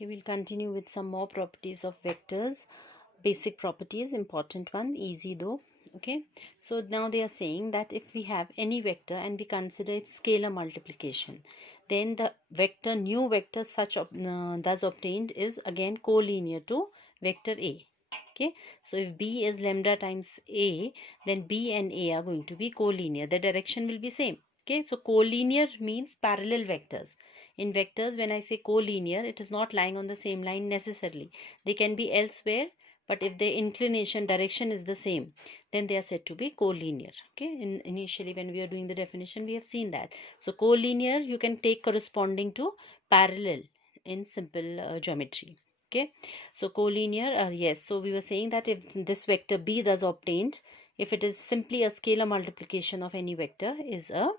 Okay, we'll continue with some more properties of vectors. Basic properties, important one, easy though. Okay, so now they are saying that if we have any vector and we consider its scalar multiplication, then the vector, new vector such thus obtained is again collinear to vector A. Okay, so if B is lambda times A, then B and A are going to be collinear. The direction will be same. Okay, so collinear means parallel vectors. In vectors, when I say collinear, it is not lying on the same line necessarily. They can be elsewhere, but if the inclination direction is the same, then they are said to be collinear. Okay, initially when we are doing the definition, we have seen that. So collinear you can take corresponding to parallel in simple geometry. Okay, so collinear, yes, so we were saying that if this vector B thus obtained, if it is simply a scalar multiplication of any vector, is a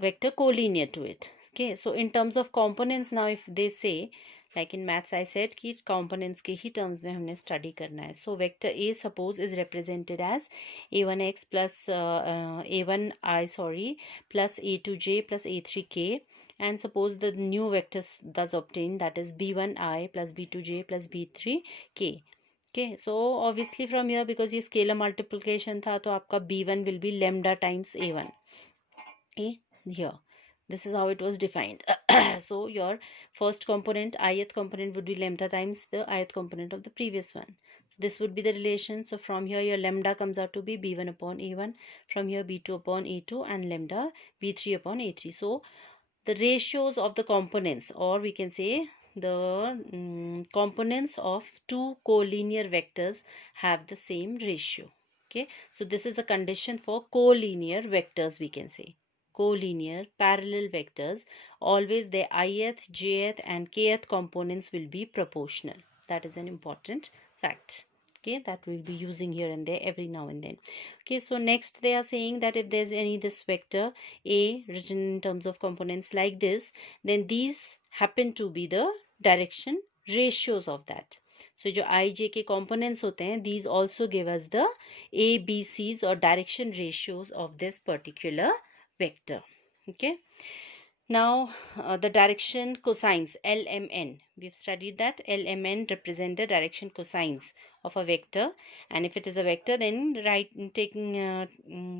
vector collinear to it. Okay, so in terms of components, now if they say, like in maths I said कि components के ही terms में हमने study करना है. So vector A suppose is represented as a1x plus a1i plus a2j plus a3k, and suppose the new vector thus obtained, that is b1i plus b2j plus b3k. Okay, so obviously from here, because ये scalar multiplication था, तो आपका b1 will be lambda times a1. Okay, here this is how it was defined. So your first component, ith component, would be lambda times the ith component of the previous one. So this would be the relation. So from here your lambda comes out to be b1 upon a1, from here b2 upon a2, and lambda b3 upon a3. So the ratios of the components, or we can say the components of two collinear vectors, have the same ratio. Okay, so this is a condition for collinear vectors, we can say. Collinear parallel vectors, always their ith, jth and kth components will be proportional. That is an important fact. Okay, that we'll be using here and there every now and then. Okay, so next they are saying that if there's any this vector A written in terms of components like this, then these happen to be the direction ratios of that. So जो I, J के components होते हैं, these also give us the A, B, C's or direction ratios of this particular vector. Okay, now the direction cosines, LMN, we've studied that LMN represent the direction cosines of a vector, and if it is a vector, then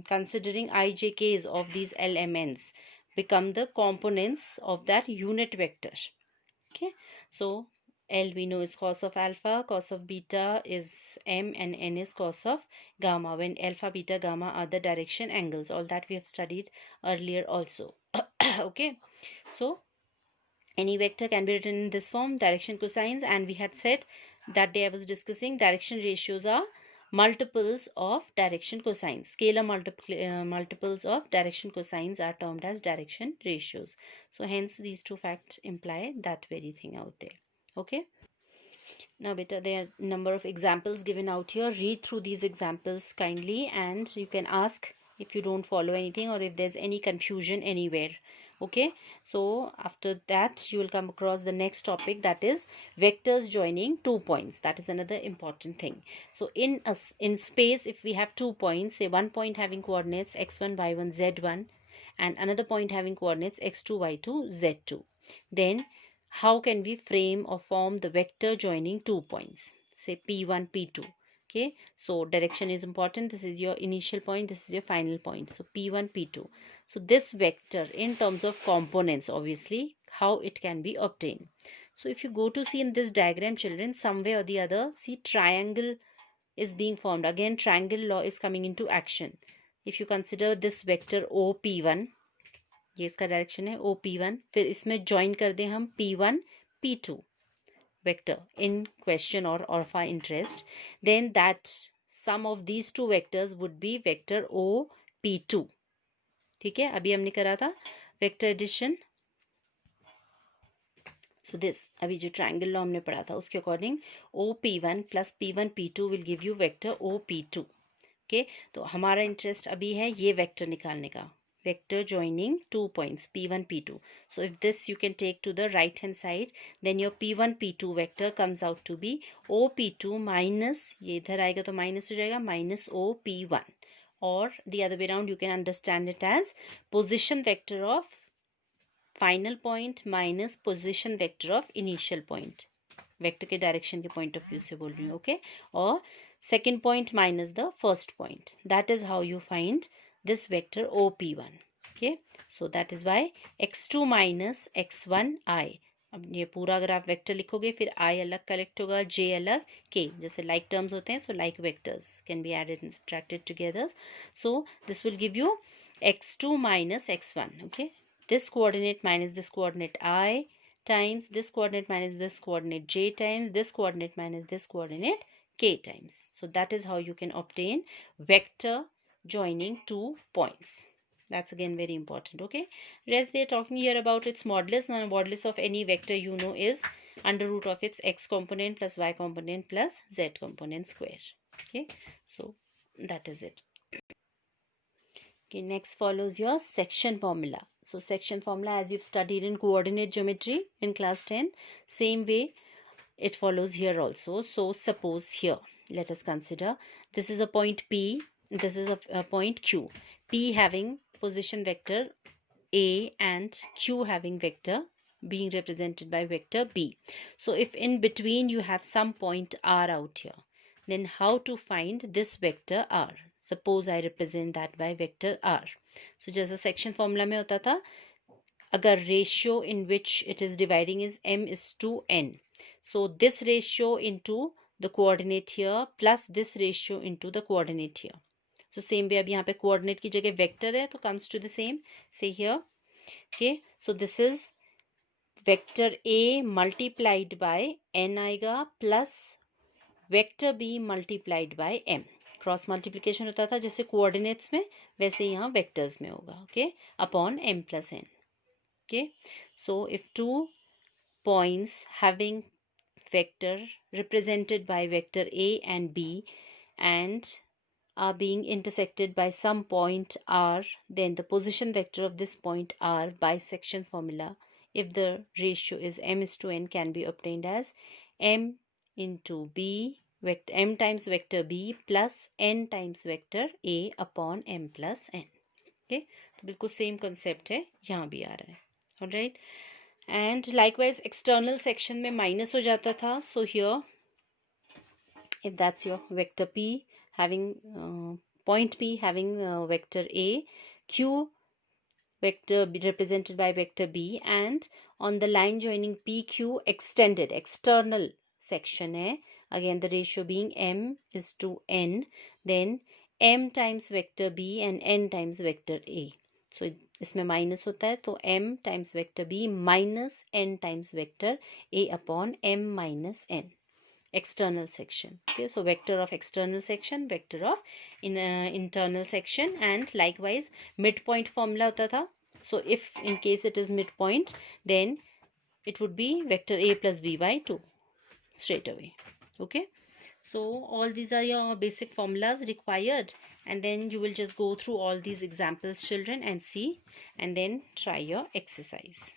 considering ijk's of these LMNs become the components of that unit vector. Okay, so L we know is cos of alpha, cos of beta is m, and n is cos of gamma, when alpha, beta, gamma are the direction angles. All that we have studied earlier also. Okay, so any vector can be written in this form, direction cosines, and we had said that day I was discussing direction ratios are multiples of direction cosines. Scalar multiples of direction cosines are termed as direction ratios. So hence these two facts imply that very thing out there. Okay, now beta, there are number of examples given out here. Read through these examples kindly, and you can ask if you don't follow anything or if there's any confusion anywhere. Okay, so after that you will come across the next topic, that is vectors joining 2 points. That is another important thing. So in space, if we have 2 points, say one point having coordinates x1 y1 z1 and another point having coordinates x2 y2 z2, then how can we frame or form the vector joining 2 points, say p1 p2. Okay, so direction is important. This is your initial point, this is your final point. So p1 p2. So this vector in terms of components, obviously how it can be obtained. So if you go to see in this diagram, children, somewhere or the other, see triangle is being formed. Again triangle law is coming into action. If you consider this vector op1, ये इसका direction है OP1, फिर इसमें join कर दें हम P1 P2 vector in question or of our interest, then that sum of these two vectors would be vector OP2. ठीक है, अभी हमने करा था vector addition. So this अभी जो triangle law हमने पढ़ा था उसके according OP1 plus P1 P2 will give you vector OP2. Okay, तो हमारा इंटरेस्ट अभी है ये वेक्टर निकालने का, vector joining 2 points p1 p2. So if this you can take to the right hand side, then your p1 p2 vector comes out to be op2 minus, ये इधर आएगा तो माइनस हो जाएगा, minus op1, or the other way around you can understand it as position vector of final point minus position vector of initial point, vector के direction के point of view से बोल रही हूँ, ओके. और second point minus the first point, that is how you find this vector OP1. Okay, so that is Y x2 minus x1i. अब ये पूरा अगर आप वेक्टर लिखोगे फिर i अलग कलेक्ट होगा, j अलग, k, जैसे लाइक टर्म्स होते हैं, so like vectors can be added and subtracted together. So this will give you x2 minus x1. Okay, this coordinate minus this coordinate I times this coordinate minus this coordinate j times this coordinate minus this coordinate k times. So that is how you can obtain vector joining two points. That's again very important. Okay, rest they are talking here about its modulus. Now modulus of any vector you know is under root of its x component plus y component plus z component square. Okay, so that is it. Okay, next follows your section formula. So section formula, as you've studied in coordinate geometry in class 10, same way it follows here also. So suppose here, let us consider this is a point P, this is a point Q. P having position vector A and Q having vector being represented by vector B. So if in between you have some point R out here, then how to find this vector R? Suppose I represent that by vector R. So जैसा section formula में होता था, अगर ratio in which it is dividing is m is to n. So this ratio into the coordinate here plus this ratio into the coordinate here. So same way अब यहाँ पे coordinate की जगह vector है तो comes to the same. Say here, okay, so this is vector A multiplied by n आएगा plus vector B multiplied by m. Cross multiplication होता था जैसे कोऑर्डिनेट्स में, वैसे यहाँ वेक्टर्स में होगा, okay, upon m plus n. Okay, so if two points having vector represented by vector A and B and are being intersected by some point R, then the position vector of this point R by section formula, if the ratio is m is to n, can be obtained as m into B, vector m times vector B plus n times vector A upon m plus n. Okay, तो बिल्कुल same concept है, यहाँ भी आ रहा है. Alright, and likewise external section में minus हो जाता था. So here, if that's your vector P having point P having vector A, Q vector be represented by vector B, and on the line joining PQ extended external section है, again the ratio being m is to n, then m times vector B and n times vector A. So इसमें minus होता है तो m times vector B minus n times vector A upon m minus n. External section. Okay, so vector of external section, vector of internal section, and likewise midpoint formula होता था. So if in case it is midpoint, then it would be vector A plus B by 2 straight away. Okay, so all these are your basic formulas required, and then you will just go through all these examples, children, and see, and then try your exercise.